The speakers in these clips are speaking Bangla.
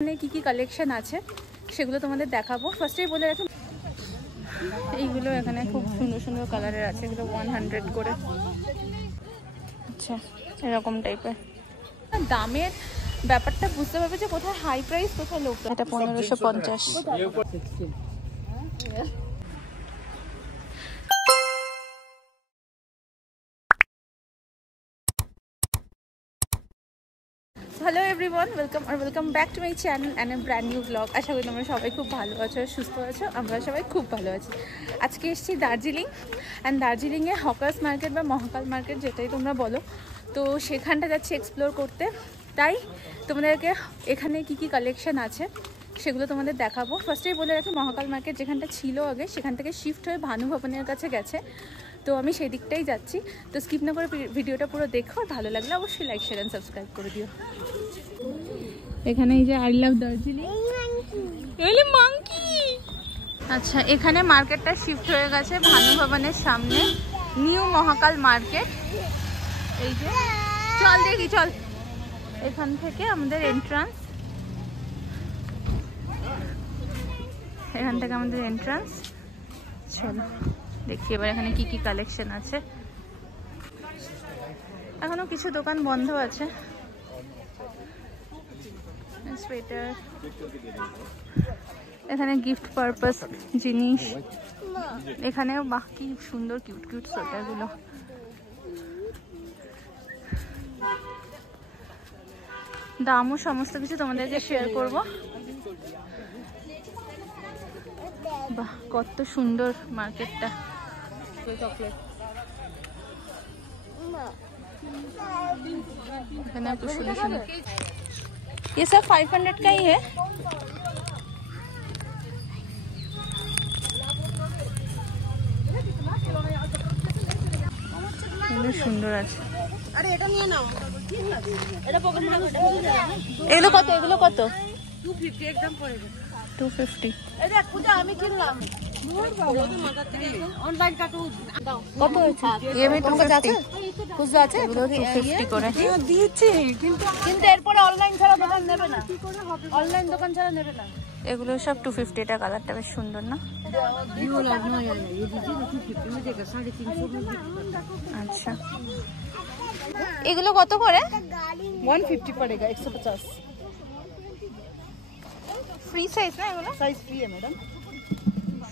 কি কি কালেকশন আছে সেগুলো তোমাদের দেখাবো। ফার্স্টেই বলে রাখি এইগুলো এখানে খুব সুন্দর সুন্দর কালারের আছে, এগুলো 100 করে। আচ্ছা, এরকম টাইপের দামের ব্যাপারটা বুঝতে পারবে যে কোথায় হাই প্রাইস কোথায় লো প্রাইস। এটা 1550। Hello everyone, welcome back to my channel and a brand new blog. আশা করি তোমরা সবাই খুব ভালো আছো, সুস্থ আছো। আমরা সবাই খুব ভালো আছি। আজকে এসেছি দার্জিলিং, অ্যান্ড দার্জিলিংয়ে হকার্স মার্কেট বা মহাকাল মার্কেট যেটাই তোমরা বলো, তো সেখানটা যাচ্ছি এক্সপ্লোর করতে। তাই তোমাদেরকে এখানে কি কি কালেকশন আছে সেগুলো তোমাদের দেখাবো। ফার্স্টেই বলে রাখি মহাকাল মার্কেট যেখানটা ছিল আগে সেখান থেকে শিফট হয়ে ভানু ভবনের কাছে গেছে, তো আমি সেই দিকটাই যাচ্ছি। তো স্কিপ না করে ভিডিওটা পুরো দেখো, আর ভালো লাগলে অবশ্যই লাইক শেয়ার অ্যান্ড সাবস্ক্রাইব করে দিও। এখানে এই যে আই লাভ দার্জিলিং মাংকি। আচ্ছা, এখানে মার্কেটটা শিফট হয়ে গেছে ভানু ভবনের সামনে, নিউ মহাকাল মার্কেট। এই যে চল দেখি, চল। এখান থেকে আমাদের এন্ট্রান্স, চলো দেখি এবার এখানে কি কি কালেকশন আছে। এখনো কিছু দোকান বন্ধ আছে। সোয়েটার, এখানে গিফট পারপাস জিনিস, এখানেও বাহ কি সুন্দর কিউট কিউট সোয়েটার গুলো। দামও সমস্ত কিছু তোমাদেরকে শেয়ার করব। বাহ কত সুন্দর মার্কেটটা। চকলেট এখানে कुछ सुंदर सुंदर, ये सब 500 का ही है। সুন্দর আছে। আরে এটা নিয়ে নাও, এটা পকেট মার। এগুলো কত? এগুলো কত? 250 একদম পড়ে যাবে। 250। এই দেখ পূজা, আমি কিনলাম। অনলাইন কাটু দাও। কত হয়েছে? ये में 250 कुछ আছে? এগুলো 250 করে দিয়েছে, কিন্তু এরপরে অনলাইন ছাড়া দোকান নেবে না। অনলাইন দোকান ছাড়া নেবে না। এগুলো সব 250। এটা কালারটা বেশ সুন্দর না? আচ্ছা, এগুলো কত করে? 150 पड़ेगा, 150। फ्री साइज ना? এগুলো साइज फ्री है मैडम।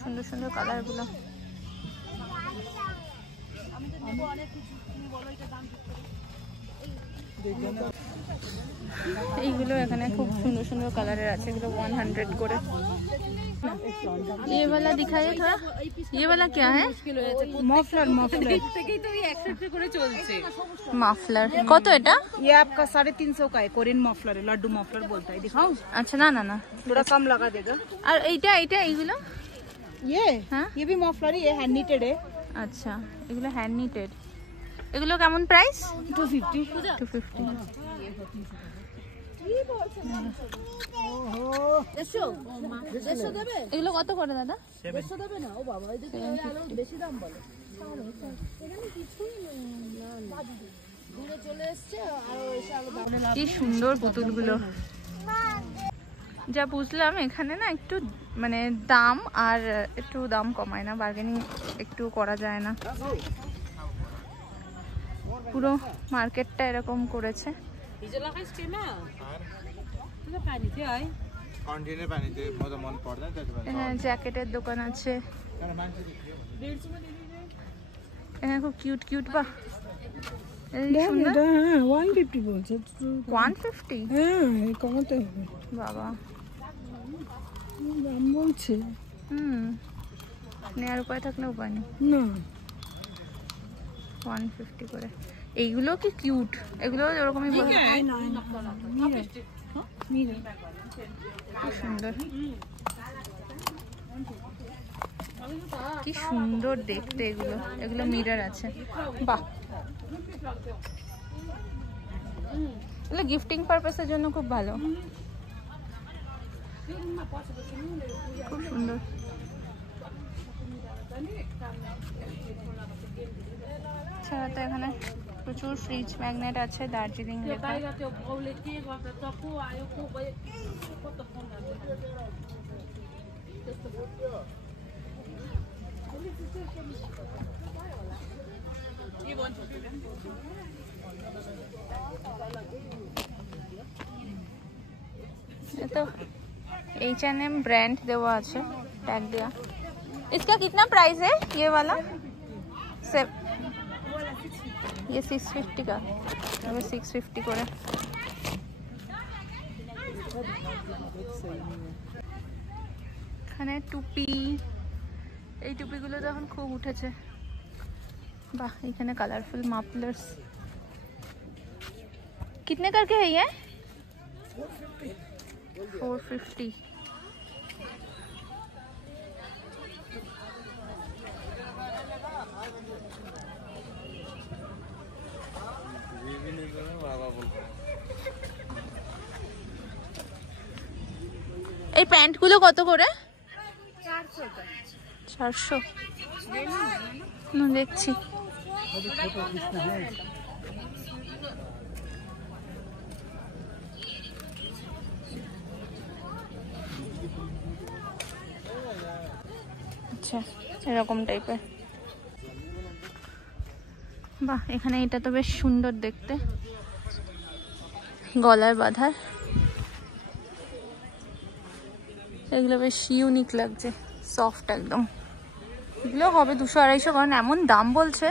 সুন্দর সুন্দর কালার গুলো। এইগুলো এখানে খুব সুন্দর সুন্দর কালারের আছে, এগুলো 100 করে। ये वाला दिखाइए थोड़ा, ये वाला क्या है? मफलर থেকেই তো 100 করে চলছে। মাফলার কত এটা? ये आपका 350 का है। कोरियन मफलर है, लड्डू मफलर बोलता है। दिखाऊं? আচ্ছা, না না না, थोड़ा कम लगा देगा। আর এইটা এইগুলো? ये हाँ? ये भी मफलर ही है, हैंड निटेड है। আচ্ছা, এগুলো হ্যান্ড নিটেড। এগুলো কেমন প্রাইস? 250। 250। এগুলো কত করে দাদা? কি সুন্দর পুতুলগুলো। যা বুঝলাম এখানে না একটু মানে দাম, আর একটু দাম কমায় না, বার্গেনিং একটু করা যায় না। পুরো মার্কেটটা এরকম করেছে। জ্যাকেটের দোকান আছে, এখানে খুব কিউট কিউট। বাহ 150 বলছে। 150? হ্যাঁ, কমাতে হবে বাবা, দাম বলছে। নেওয়ার উপায় থাকলে উপায় নেই না। 150 করে। এইগুলো কি কিউট, এগুলো ওরকমই সুন্দর। কি সুন্দর দেখতে এগুলো, এগুলো মিরর আছে। বাহ, এগুলো গিফটিং পারপাসের জন্য খুব ভালো, খুব সুন্দর। ছাড়া তো এখানে প্রচুর ফ্রিজ ম্যাগনেট আছে, দার্জিলিং লেখা। तो H&M ब्रांड देवा আছে टैग दिया। इसका कितना प्राइस है ये वाला? ये 650 का, ये 650 করে। এখানে টুপি, এই টুপিগুলো তো এখন খুব উঠেছে। বাহ, এখানে কালারফুল মাফলার্স। कितने करके है ये? 450। এই প্যান্টগুলো কত করে? 400। না দেখছি। আচ্ছা, এরকম টাইপের। বাহ, এখানে এটা তো বেশ সুন্দর দেখতে, গলায় বাঁধা। এগুলো বেশ ইউনিক লাগছে, সফট একদম। এগুলো হবে 200-250, কারণ এমন দাম বলছে।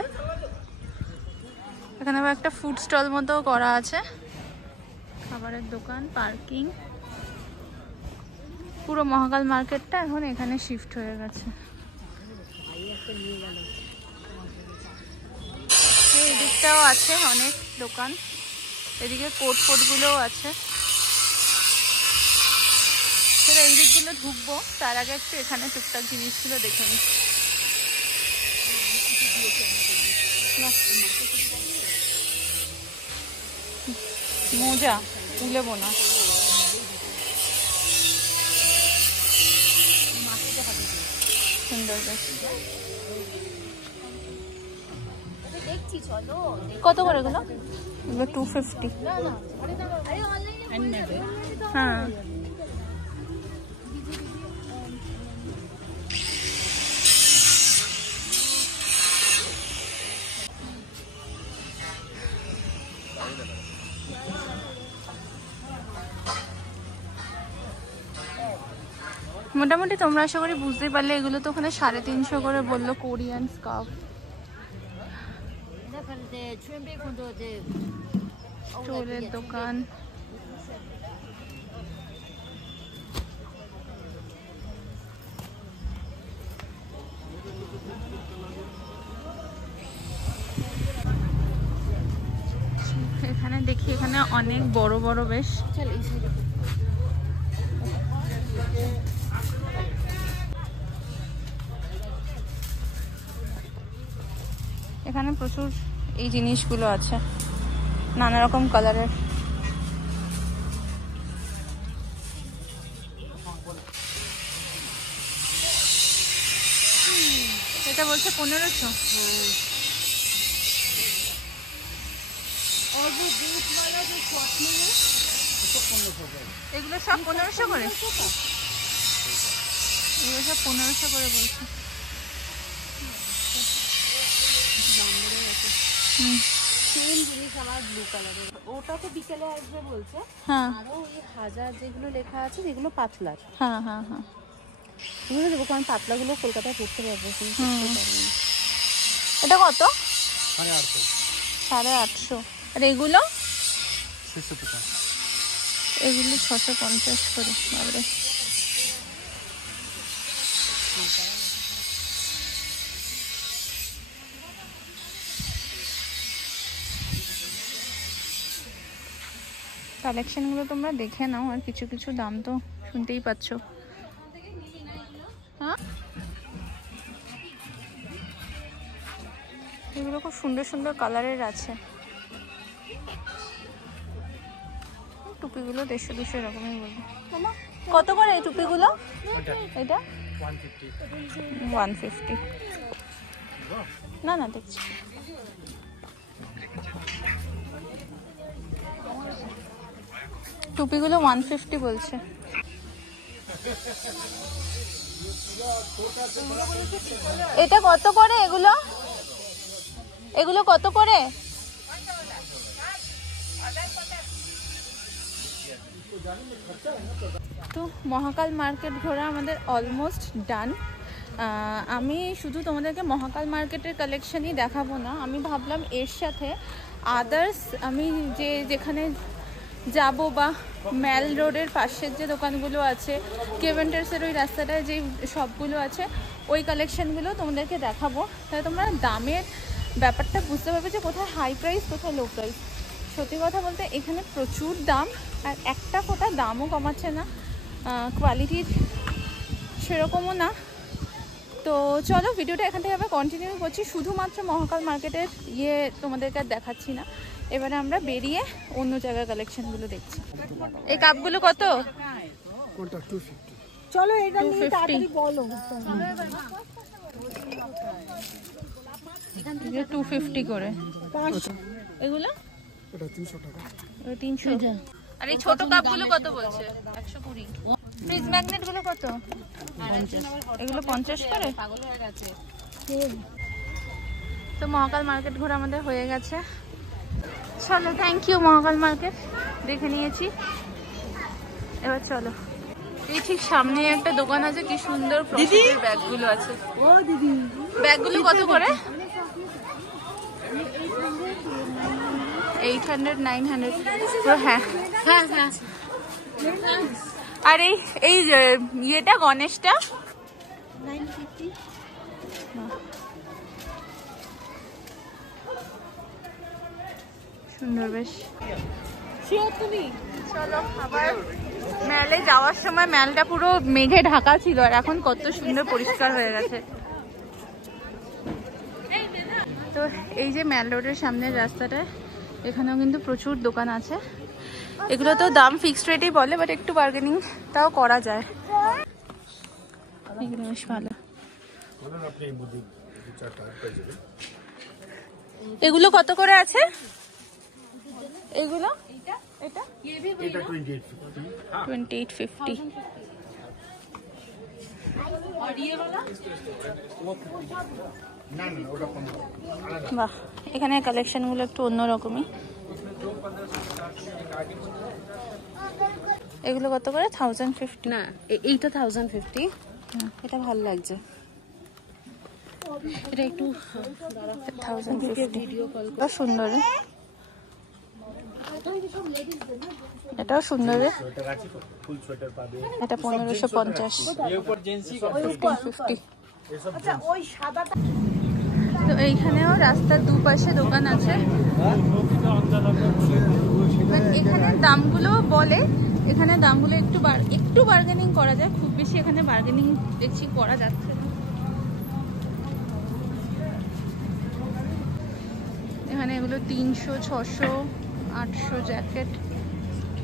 এখানে আবার একটা ফুড স্টল মতো করা আছে, খাবারের দোকান, পার্কিং। পুরো মহাকাল মার্কেটটা এখন এখানে শিফট হয়ে গেছে। এই দিকটাও আছে অনেক দোকান, এদিকে কোট ফোটগুলোও আছে। সেটা এই দিকগুলো ঢুকবো, তার আগে একটু এখানে টুকটাক জিনিসগুলো দেখে নিই। মোজা তুলেবো না, সুন্দর বেশ। কত করে এগুলো? এগুলো 250। হ্যাঁ, মোটামুটি তোমরা আশা করি বুঝতেই পারলে। এগুলো তো ওখানে 350 করে বললো, কোরিয়ান স্কার্ফ। স্টোরের দোকান। এখানে দেখি, এখানে অনেক বড় বড় বেশ। এখানে প্রচুর এই জিনিসগুলো আছে, নানা রকম কালারের। এটা বলছে 1500। এগুলো সব 1500 করে, এগুলো সব 1500 করে বলছে। সেম জিনিস আমার ব্লু কালারের, ওটা তো বিকেলে আসবে বলছে। হ্যাঁ, আরো ওই 1000 যেগুলো লেখা আছে যেগুলো পাতলার। হ্যাঁ হ্যাঁ হ্যাঁ, এগুলো দেবো, কারণ পাতলাগুলো কলকাতায় পড়তে পারবো। এটা কত? 850। আর এগুলো? এগুলো 650 করে। বাবরে, কালেকশনগুলো তোমরা দেখে নাও, আর কিছু কিছু দাম তো শুনতেই পাচ্ছ। হ্যাঁ, এগুলো খুব সুন্দর সুন্দর কালারের আছে। টুপিগুলো 150-200 এরকমই বলবো। কত করে এই টুপিগুলো? এটা 150। না না, দেখছি। টুপিগুলো 150 বলছে। এটা কত করে? এগুলো এগুলো কত করে? তো মহাকাল মার্কেট ঘোরা আমাদের অলমোস্ট ডান। আমি শুধু তোমাদেরকে মহাকাল মার্কেটের কালেকশনই দেখাবো না, আমি ভাবলাম এর সাথে আদার্স আমি যেখানে যাব বা ম্যাল রোডের পাশের যে দোকানগুলো আছে, কেভেন্টার্সের ওই রাস্তাটায় যেই শপগুলো আছে, ওই কালেকশনগুলো তোমাদেরকে দেখাবো। তাহলে তোমরা দামের ব্যাপারটা বুঝতে পারবে যে কোথায় হাই প্রাইস কোথায় লো প্রাইস। সত্যি কথা বলতে এখানে প্রচুর দাম, আর একটা ফোঁটা দামও কমাচ্ছে না, কোয়ালিটির সেরকমও না। তো চলো ভিডিওটা এখান থেকে আবার কন্টিনিউ করছি। শুধুমাত্র মহাকাল মার্কেটের তোমাদেরকে আর দেখাচ্ছি না, এবারে আমরা বেরিয়ে অন্য জায়গার কালেকশনগুলো দেখছি। এই কাপগুলো কত? চলো এটা নিয়ে তাড়াতাড়ি বলো। 250 করে এগুলো, 300 টাকা। 300। আর এই ছোট কাপগুলো কত বলছে? 120। ফ্রিজ ম্যাগনেট গুলো কত? এগুলো 50 করে। তো মহাকাল মার্কেট ঘোরা আমাদের হয়ে গেছে। চলো, থ্যাংক ইউ মহাকাল মার্কেট, দেখে নিয়েছি। এবার চলো, এই ঠিক সামনে একটা দোকান আছে, কি সুন্দর প্রসেসের ব্যাগগুলো আছে। ও দিদি, ব্যাগগুলো কত করে? 800 900। হ্যাঁ হ্যাঁ হ্যাঁ। আর এই ইয়েটা গণেশটা 950। সুন্দর বেশ। তুমি চলো, আবার মেলে যাওয়ার সময় মেলটা পুরো মেঘে ঢাকা ছিল, আর এখন কত সুন্দর পরিষ্কার হয়ে গেছে। তো এই যে মেল রোডের সামনের রাস্তাটা, এখানেও কিন্তু প্রচুর দোকান আছে। এগুলো তো দাম ফিক্সড রেটেই বলে, বাট একটু বার্গেনিং তাও করা যায়। এগুলো বেশ ভালো। এগুলো কত করে আছে? এগুলো এটা 2850। বাহ, এখানে কালেকশনগুলো একটু অন্যরকমই। এগুলো কত করে? 1050। না, এইটা 1050। এটা ভালো লাগছে। এটা একটু 1050। সুন্দর, এটাও সুন্দর। এটা 1550। 1550। তো এইখানেও রাস্তার দুপাশে দোকান আছে। এখানে দামগুলো বলে, এখানে দামগুলো একটু বার্গেনিং করা যায়, খুব বেশি এখানে বার্গেনিং দেখছি করা যাচ্ছে না। এখানে এগুলো 300 600 800 জ্যাকেট,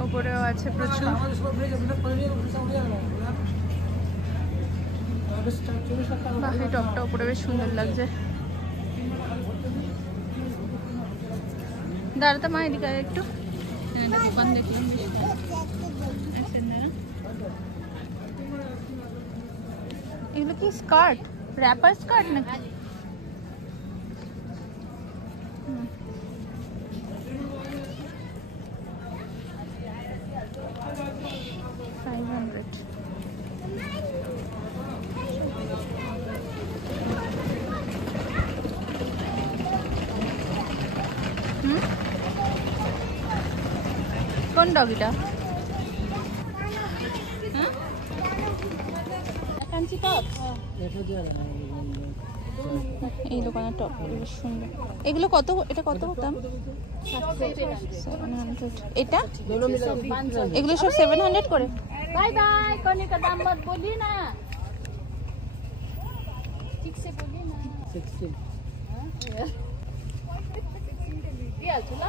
ওপরেও আছে প্রচুর। বাহ, এই টপটা উপরে বেশ সুন্দর লাগছে। দাঁড়াতে মা, এদিকে একটু দোকান দেখলাম। এগুলো কি স্কার্ট, র্যাপার স্কার্ট নাকি? কোন ডগিটা? এই দোকানের টপ বেশ সুন্দর। এগুলো কত? এটা কত দাম? 700। এটা এগুলো সব 700 করে। बाय बाय करने का दाम मत बोलिए ना, ठीक से बोलिए ना। 16 दिया चला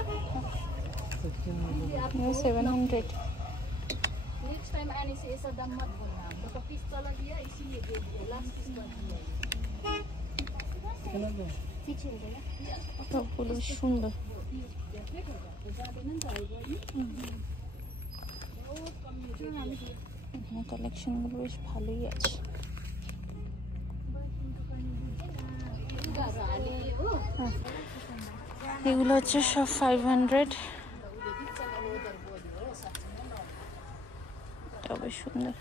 700। नेक्स्ट टाइम आने से ऐसा दाम मत बोलना, तो पीस चला गया इसीलिए दे दिया, लास्ट पीस कर दिया। पीछे हो गया টপগুলো সুন্দর। এখানে কালেকশনগুলো বেশ ভালোই আছে। এগুলো হচ্ছে সব 500। এটাও বেশ সুন্দর।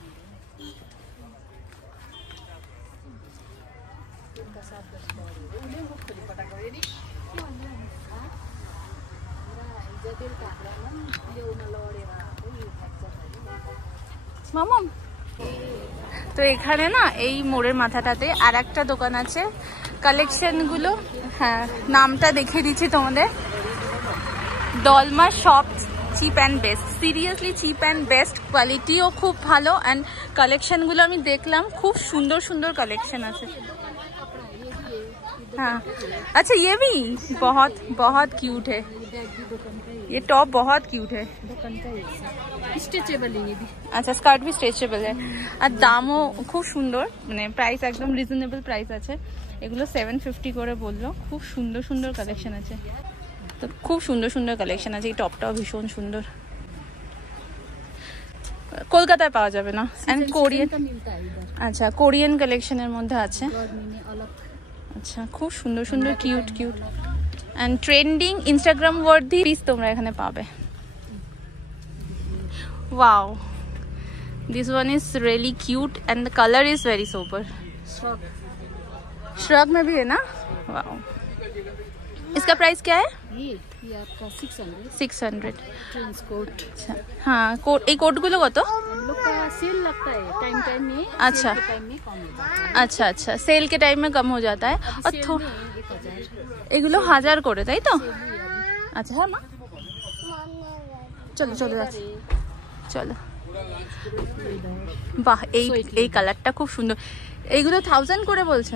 মামাম, তো এখানে না এই মোড়ের মাথাটাতে আর একটা দোকান আছে কালেকশনগুলো, হ্যাঁ নামটা দেখিয়ে দিচ্ছি তোমাদের, Dolma shop cheap and best. Seriously cheap and best, কোয়ালিটিও খুব ভালো অ্যান্ড কালেকশনগুলো আমি দেখলাম খুব সুন্দর সুন্দর কালেকশন আছে। हाँ अच्छा, ये भी बहुत बहुत क्यूट है, ये टॉप बहुत क्यूट है। स्ट्रेचेबल है ये भी। अच्छा, स्कार्ट भी स्ट्रेचेबल है আর দামও খুব সুন্দর, মানে প্রাইস একদম রিজনেবল প্রাইস আছে। এগুলো 750 করে বললো। খুব সুন্দর সুন্দর কালেকশন আছে, তো খুব সুন্দর সুন্দর কালেকশন আছে। এই টপটাও ভীষণ সুন্দর, কলকাতায় পাওয়া যাবে না। এন্ড কোরিয়ান, আচ্ছা কোরিয়ান কালেকশনের মধ্যে আছে। আচ্ছা, খুব সুন্দর সুন্দর cute cute and trending Instagram worthy piece তোমরা এখানে পাবে। Wow, this one is really cute and the color is very sober. Shrug में भी है ना? वाओ, इसका प्राइस क्या है? ये आपका 600। 600। Trench coat. अच्छा हाँ, कोट, ये कोट गुलो कत? हम लोग का सेल लगता है टाइम टाइम में। अच्छा टाइम में कम हो जाता है। अच्छा अच्छा, सेल के टाइम में कम हो जाता है। और थोड़ा এগুলো 1000 করে, তাই তো? আচ্ছা হ্যাঁ মা, চলো চলো যাচ্ছি, চলো। বাহ, এই কালারটা খুব সুন্দর। এইগুলো 1000 করে বলছো?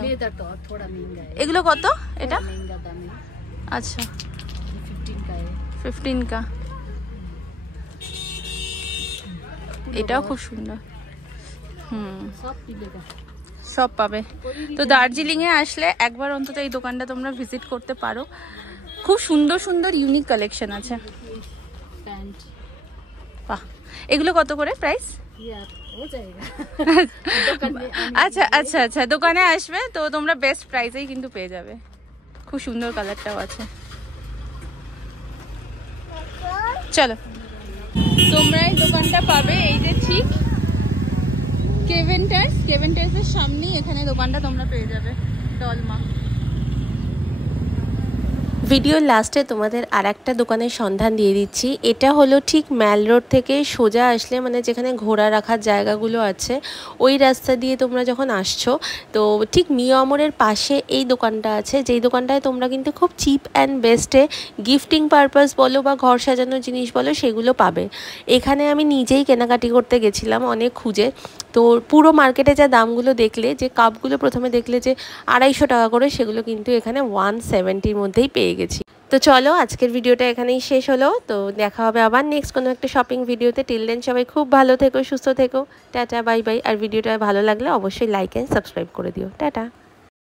এগুলো কত? এটা আচ্ছা 15 का। এটাও খুব সুন্দর। সব পাবে। তো দার্জিলিং এ আসলে একবার অন্তত এই দোকানটা তোমরা ভিজিট করতে পারো। খুব সুন্দর সুন্দর ইউনিক কালেকশন আছে। বাহ, এগুলো কত করে প্রাইস? আচ্ছা আচ্ছা আচ্ছা, দোকানে আসবে তো তোমরা বেস্ট প্রাইসেই কিন্তু পেয়ে যাবে। খুব সুন্দর কালারটাও আছে। চলো, তোমরা এই দোকানটা পাবে এই যে ঠিক কেভেন্টার্সের সামনেই এখানে দোকানটা তোমরা পেয়ে যাবে, ডলমা। ভিডিওর লাস্টে তোমাদের আর একটা দোকানের সন্ধান দিয়ে দিচ্ছি। এটা হলো ঠিক ম্যাল রোড থেকে সোজা আসলে, মানে যেখানে ঘোড়া রাখার জায়গাগুলো আছে ওই রাস্তা দিয়ে তোমরা যখন আসছো, তো ঠিক মিয়ামরের পাশে এই দোকানটা আছে, যেই দোকানটায় তোমরা কিন্তু খুব চিপ অ্যান্ড বেস্টে গিফটিং পারপাস বলো বা ঘর সাজানোর জিনিস বলো সেগুলো পাবে। এখানে আমি নিজেই কেনাকাটি করতে গেছিলাম অনেক খুঁজে। তো পুরো মার্কেটে যা দামগুলো দেখলে, যে কাপগুলো প্রথমে দেখলে যে 250 টাকা করে, সেগুলো কিন্তু এখানে 170-র মধ্যেই পেয়ে গেছি। তো চলো, আজকের ভিডিওটা এখানেই শেষ হলো। তো দেখা হবে আবার নেক্সট কোনো একটা শপিং ভিডিওতে। টিল দেন সবাই খুব ভালো থেকো, সুস্থ থেকো। Tata, bye bye. আর ভিডিওটা ভালো লাগলে অবশ্যই লাইক অ্যান্ড সাবস্ক্রাইব করে দিও। টাটা।